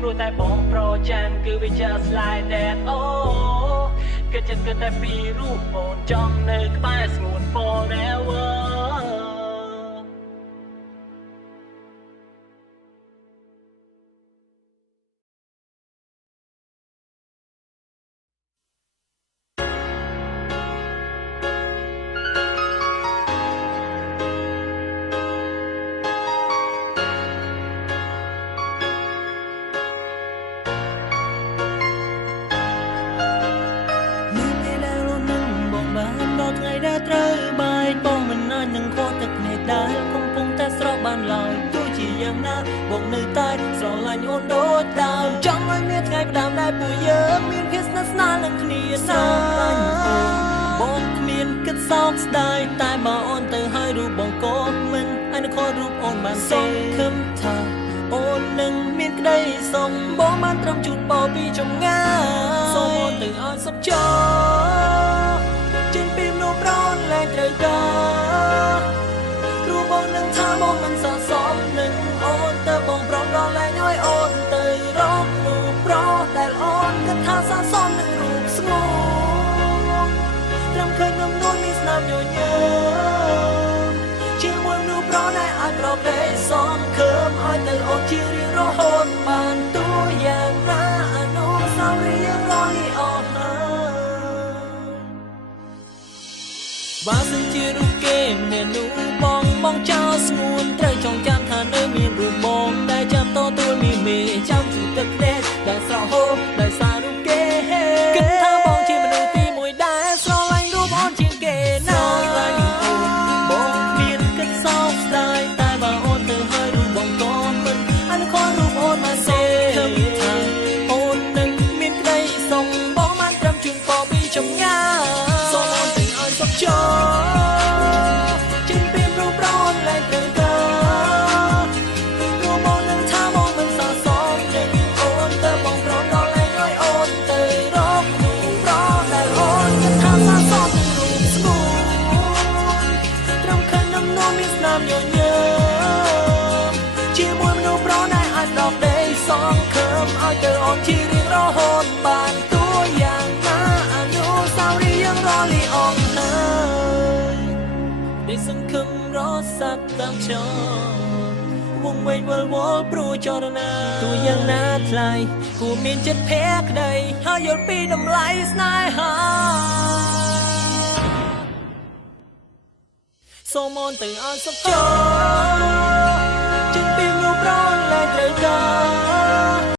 ព្រោះតែបងប្រចាំគឺវា just like that អូគិតចិត្តគិតតែពីរូបអូនចង់នៅក្បែរស្ងួន foreverថ្ងៃដែលត្រូវបាយបងមិនអាចនឹងខកទឹកភ្នែកដែរកំពុងតែស្រស់បានឡើយទោះជាយ៉ាងណាបងនៅតែស្រឡាញ់អូនដូចដើមចង់ឲ្យមានថ្ងៃផ្ដើមដែលពួកយើងមានភាពស្និទ្ធស្នាលនឹងគ្នាស្រឡាញ់អូនបងគ្មានគិតសោកស្ដាយតែបើអូនទៅហើយរូបបងក៏មិនអាចនឹងខករូបអូនបានសង្ឃឹមថាអូននឹងមានក្តីសុខបងបានត្រឹមជូនបបពីចម្ងាយសូមអូនទៅឲ្យសុខចោចេញពីមនុស្សប្រនលែងត្រូវការរូបបងនឹងថាបងមិនសន្សំនឹងអូនទៅបងប្រំដល់លែងឲ្យអូនទៅរករូបប្រដែលអូនគិតថាសន្សំនឹងរូបស្ងួនត្រឹមឃើញនឹងនួនមានស្នាមញញើជាមួយមនុស្សប្រដែលអាចប្រកេសងខើមឲ្យទៅអូនជារៀងរហូតបានតួយ៉ាងណាអនុស្សាវរីយ៍យ៉ាងរលីអស់បើសិនជារូបគេមានរូបបងចោលស្ងួនត្រូវចងចាំថានៅមានរូបបងដែលចាំតទួលមានមេចាំជូតទឹកទេដែលស្រស់ហូរដោយសាររូបគេគិតថាបងជាមនុស្សទីមួយដែលស្រឡាញ់រូបអូនជាងគេណាបងមានគិតសោកស្ដាយតែបើអូនទៅហើយរូបបងក៏មិនអនុខនរូបអូនមកសេឃើញថាអូននឹងមានក្តីសុខបងបានត្រឹមជូនបបពីចម្ងាយសូមអូនទៅឲ្យសុខចោចេញពីរូបប្រនលែងត្រូវការរូបបងនឹងថាបងមិនសន្សំនឹងអូនទៅបងប្រំដល់លែងឲ្យអូនទៅរករូបប្រដែលអូនគិតថាសន្សំរូបស្ងួនត្រឹមឃើញនឹងនោមមានស្នាមញញើជាមួយមនុស្សប្រដែលអាចដកដីសងខើមឲ្យទៅអូនជារៀងរហូតបានតួយ៉ាងណាអនុស្សាវរីយ៍យ៉ាងរលីអស់ហើយដែលសង្ឃឹមរស់សត្វតាមខ្ញុំវងវែងវល់វល់ព្រោះចរណាទោះយ៉ាងណាថ្លៃគួរមានចិត្តភក្តីហើយយល់ពីតម្លៃស្នេហាសូមអូនទៅឲ្យសុខចោចេញពីមនុស្សប្រនលែងត្រូវការ